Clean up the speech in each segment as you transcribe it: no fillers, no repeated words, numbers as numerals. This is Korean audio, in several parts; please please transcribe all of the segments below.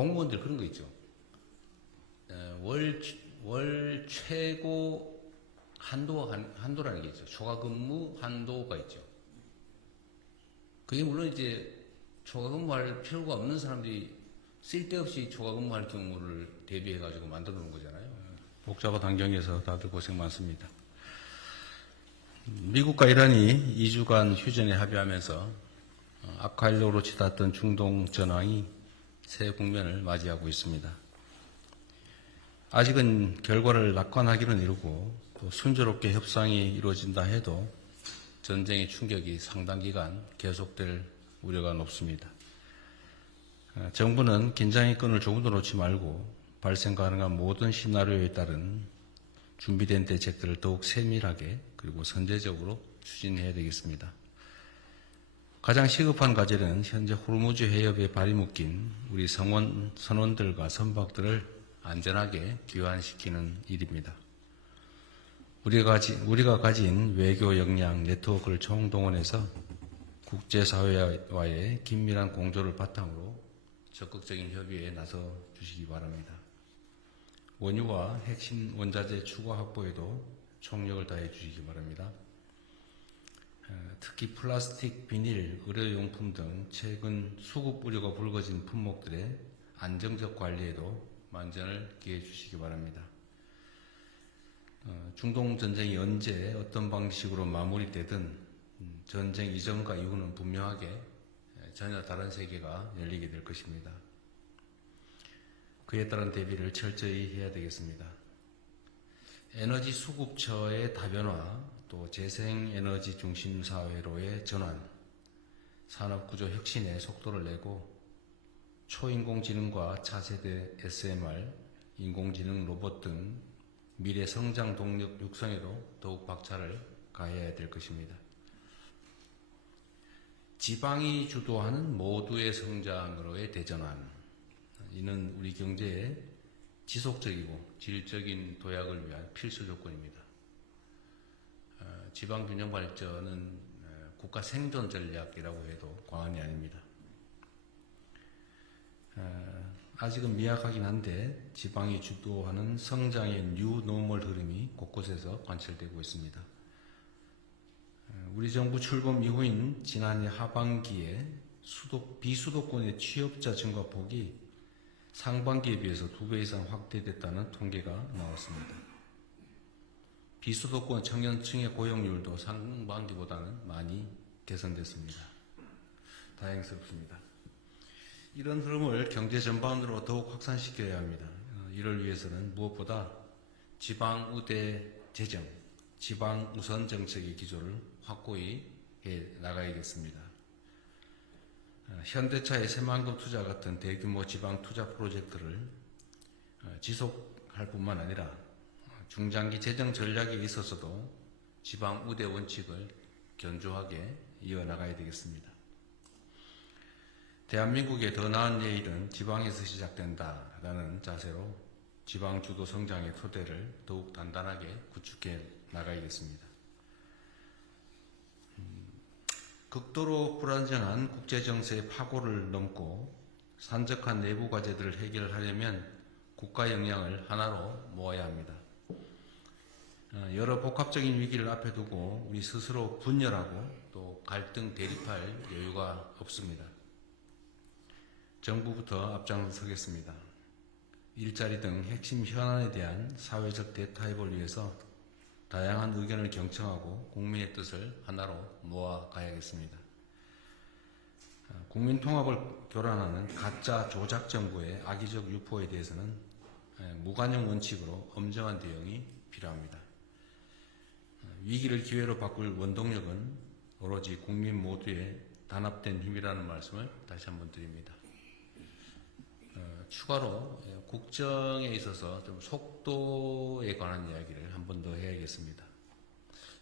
공무원들 그런 거 있죠. 월 최고 한도라는 게 있죠. 초과 근무 한도가 있죠. 그게 물론 이제 초과 근무할 필요가 없는 사람들이 쓸데없이 초과 근무할 경우를 대비해가지고 만들어 놓은 거잖아요. 복잡한 환경에서 다들 고생 많습니다. 미국과 이란이 2주간 휴전에 합의하면서 악화일로로 치닫던 중동 전황이 새 국면을 맞이하고 있습니다. 아직은 결과를 낙관하기는 이르고 또 순조롭게 협상이 이루어진다 해도 전쟁의 충격이 상당 기간 계속될 우려가 높습니다. 정부는 긴장의 끈을 조금도 놓지 말고 발생 가능한 모든 시나리오에 따른 준비된 대책들을 더욱 세밀하게 그리고 선제적으로 추진해야 되겠습니다. 가장 시급한 과제는 현재 호르무즈 해협에 발이 묶인 우리 선원들과 선박들을 안전하게 귀환시키는 일입니다. 우리가 가진 외교 역량 네트워크를 총동원해서 국제사회와의 긴밀한 공조를 바탕으로 적극적인 협의에 나서 주시기 바랍니다. 원유와 핵심 원자재 추가 확보에도 총력을 다해 주시기 바랍니다. 특히 플라스틱, 비닐, 의료용품 등 최근 수급 우려가 불거진 품목들의 안정적 관리에도 만전을 기해 주시기 바랍니다. 중동 전쟁이 언제 어떤 방식으로 마무리되든 전쟁 이전과 이후는 분명하게 전혀 다른 세계가 열리게 될 것입니다. 그에 따른 대비를 철저히 해야 되겠습니다. 에너지 수급처의 다변화, 또 재생에너지 중심 사회로의 전환, 산업구조 혁신에 속도를 내고 초인공지능과 차세대 SMR, 인공지능 로봇 등 미래 성장 동력 육성에도 더욱 박차를 가해야 될 것입니다. 지방이 주도하는 모두의 성장으로의 대전환, 이는 우리 경제의 지속적이고 질적인 도약을 위한 필수 조건입니다. 지방균형발전은 국가 생존 전략이라고 해도 과언이 아닙니다. 아직은 미약하긴 한데 지방이 주도하는 성장의 뉴 노멀 흐름이 곳곳에서 관철되고 있습니다. 우리 정부 출범 이후인 지난해 하반기에 비수도권의 취업자 증가 폭이 상반기에 비해서 2배 이상 확대됐다는 통계가 나왔습니다. 비수도권 청년층의 고용률도 상반기보다는 많이 개선됐습니다. 다행스럽습니다. 이런 흐름을 경제 전반으로 더욱 확산시켜야 합니다. 이를 위해서는 무엇보다 지방 우대 재정, 지방 우선 정책의 기조를 확고히 해 나가야겠습니다. 현대차의 새만금 투자 같은 대규모 지방 투자 프로젝트를 지속할 뿐만 아니라 중장기 재정 전략에 있어서도 지방 우대 원칙을 견조하게 이어나가야 되겠습니다. 대한민국의 더 나은 내일은 지방에서 시작된다라는 자세로 지방 주도 성장의 토대를 더욱 단단하게 구축해 나가야겠습니다. 극도로 불안정한 국제정세의 파고를 넘고 산적한 내부 과제들을 해결하려면 국가 역량을 하나로 모아야 합니다. 여러 복합적인 위기를 앞에 두고 우리 스스로 분열하고 또 갈등 대립할 여유가 없습니다. 정부부터 앞장서겠습니다. 일자리 등 핵심 현안에 대한 사회적 대타협을 위해서 다양한 의견을 경청하고 국민의 뜻을 하나로 모아가야겠습니다. 국민통합을 교란하는 가짜 조작 정부의 악의적 유포에 대해서는 무관용 원칙으로 엄정한 대응이 필요합니다. 위기를 기회로 바꿀 원동력은 오로지 국민 모두의 단합된 힘이라는 말씀을 다시 한번 드립니다. 추가로 국정에 있어서 좀 속도에 관한 이야기를 한 번 더 해야겠습니다.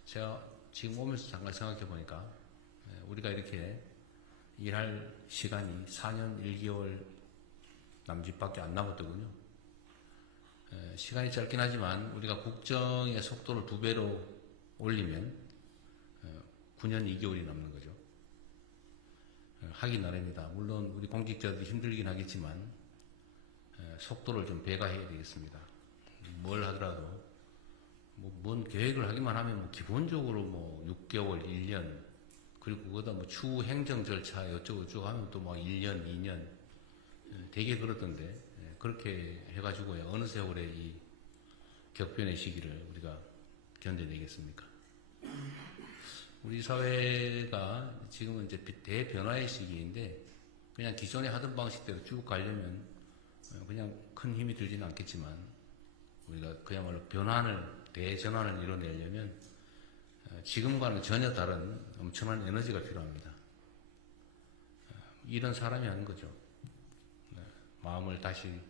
제가 지금 오면서 잠깐 생각해 보니까 우리가 이렇게 일할 시간이 4년 1개월 남짓밖에 안 남았더군요. 시간이 짧긴 하지만 우리가 국정의 속도를 2배로 올리면 9년 2개월이 남는 거죠. 하기 나름이다. 물론 우리 공직자들이 힘들긴 하겠지만 속도를 좀 배가해야 되겠습니다. 뭘 하더라도 뭔 계획을 하기만 하면 기본적으로 6개월, 1년, 그리고 그거다 추후 행정 절차 어쩌고저쩌고 하면 또 1년, 2년 되게 그렇던데, 그렇게 해가지고야 어느 세월에 이 격변의 시기를 우리가 견뎌내겠습니까? 우리 사회가 지금은 이제 대변화의 시기인데, 그냥 기존에 하던 방식대로 쭉 가려면 그냥 큰 힘이 들지는 않겠지만, 우리가 그야말로 대전환을 이뤄내려면 지금과는 전혀 다른 엄청난 에너지가 필요합니다. 이런 사람이 하는 거죠. 마음을 다시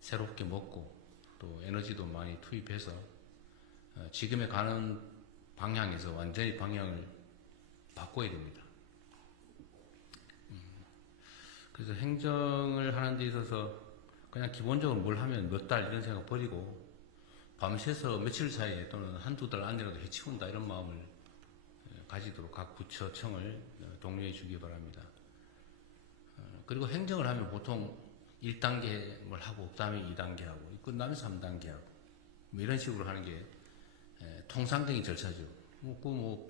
새롭게 먹고 또 에너지도 많이 투입해서 지금에 가는 방향에서 완전히 방향을 바꿔야 됩니다. 그래서 행정을 하는 데 있어서 그냥 기본적으로 뭘 하면 몇 달 이런 생각 버리고 밤새서 며칠 사이에 또는 한두 달 안이라도 해치운다 이런 마음을 가지도록 각 부처청을 독려해 주기 바랍니다. 그리고 행정을 하면 보통 1단계를 하고 그 다음에 2단계 하고 끝나면 3단계 하고 이런 식으로 하는 게 통상적인 절차죠.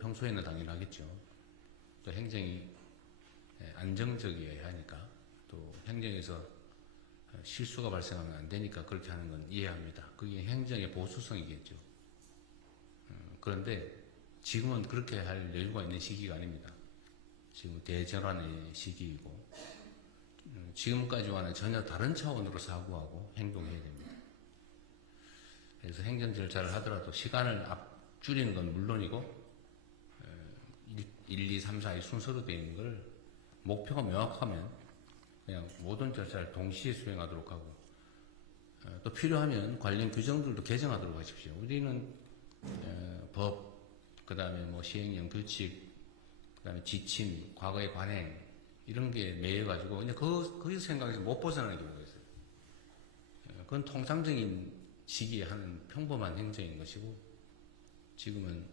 평소에는 당연하겠죠. 또 행정이 안정적이어야 하니까, 또 행정에서 실수가 발생하면 안 되니까 그렇게 하는 건 이해합니다. 그게 행정의 보수성이겠죠. 그런데 지금은 그렇게 할 여유가 있는 시기가 아닙니다. 지금 대전환의 시기이고, 지금까지와는 전혀 다른 차원으로 사고하고 행동해야 됩니다. 그래서 행정 절차를 하더라도 시간을 줄이는 건 물론이고, 1, 2, 3, 4의 순서로 되어 있는 걸 목표가 명확하면 그냥 모든 절차를 동시에 수행하도록 하고, 또 필요하면 관련 규정들도 개정하도록 하십시오. 우리는 법, 그 다음에 시행령 규칙, 그 다음에 지침, 과거의 관행 이런 게 매여가지고 그냥 그 생각에서 못 벗어나는 경우가 있어요. 그건 통상적인 시기에 하는 평범한 행정인 것이고, 지금은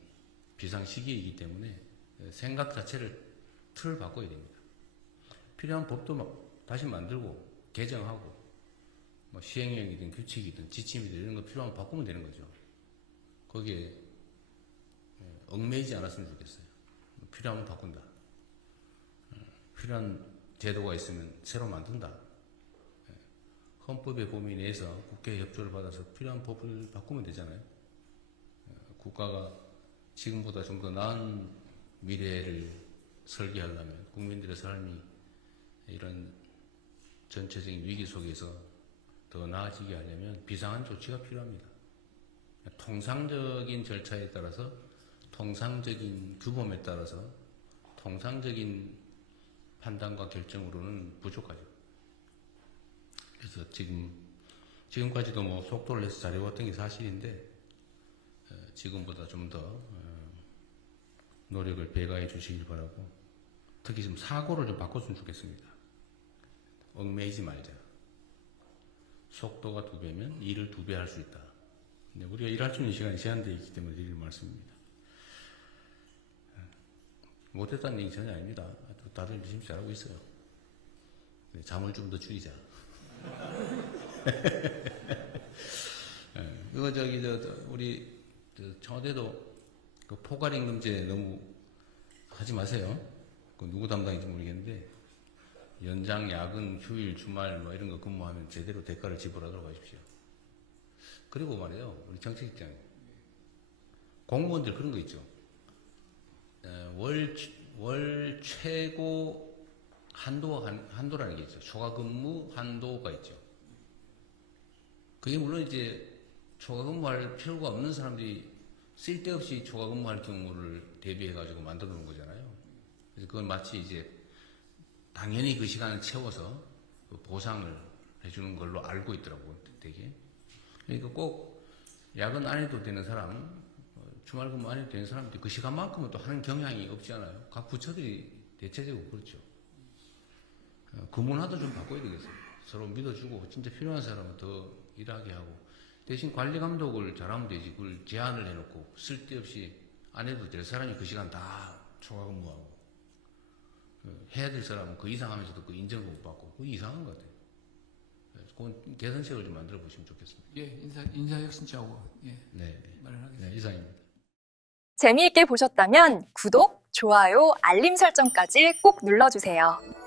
비상 시기이기 때문에 생각 자체를 틀을 바꿔야 됩니다. 필요한 법도 다시 만들고 개정하고 시행령이든 규칙이든 지침이든 이런 거 필요하면 바꾸면 되는 거죠. 거기에 얽매이지 않았으면 좋겠어요. 필요하면 바꾼다. 필요한 제도가 있으면 새로 만든다. 헌법의 범위 내에서 국회 협조를 받아서 필요한 법을 바꾸면 되잖아요. 국가가 지금보다 좀 더 나은 미래를 설계하려면, 국민들의 삶이 이런 전체적인 위기 속에서 더 나아지게 하려면 비상한 조치가 필요합니다. 통상적인 절차에 따라서, 통상적인 규범에 따라서, 통상적인 판단과 결정으로는 부족하죠. 그래서 지금까지도 속도를 내서 잘해왔던 게 사실인데, 지금보다 좀 더 노력을 배가해 주시길 바라고, 특히 좀 사고를 좀 바꿨으면 좋겠습니다. 얽매이지 말자. 속도가 2배면 일을 2배 할 수 있다. 근데 우리가 일할 수 있는 시간이 제한되어 있기 때문에 드릴 말씀입니다. 못했다는 얘기 전혀 아닙니다. 다들 열심히 잘하고 있어요. 잠을 좀 더 줄이자. 우리 청와대도 그 포괄임금제 너무 하지 마세요. 그 누구 담당인지 모르겠는데, 연장, 야근, 휴일, 주말 이런 거 근무하면 제대로 대가를 지불하도록 하십시오. 그리고 말이에요, 우리 정책직장 공무원들 그런 거 있죠. 월 최고 한도라는 게 있죠. 초과 근무 한도가 있죠. 그게 물론 이제 초과 근무할 필요가 없는 사람들이 쓸데없이 초과 근무할 경우를 대비해가지고 만들어 놓은 거잖아요. 그래서 그건 마치 이제 당연히 그 시간을 채워서 보상을 해주는 걸로 알고 있더라고요, 되게. 그러니까 꼭 야근 안 해도 되는 사람, 주말 근무 안 해도 되는 사람들이 그 시간만큼은 또 하는 경향이 없지 않아요? 각 부처들이 대체적으로 그렇죠. 그 문화도 좀 바꿔야 되겠어요. 서로 믿어주고 진짜 필요한 사람은 더 일하게 하고, 대신 관리 감독을 잘하면 되지, 그걸 제한을 해놓고 쓸데없이 안 해도 될 사람이 그 시간 다 초과 근무하고, 해야 될 사람은 그 이상 하면서도 그 인정을 못 받고, 그거 이상한 것 같아요. 그건 개선책을 좀 만들어 보시면 좋겠습니다. 예, 인사혁 신청하고 예, 네, 말을 하겠습니다. 네, 이상입니다. 재미있게 보셨다면 구독, 좋아요, 알림 설정까지 꼭 눌러주세요.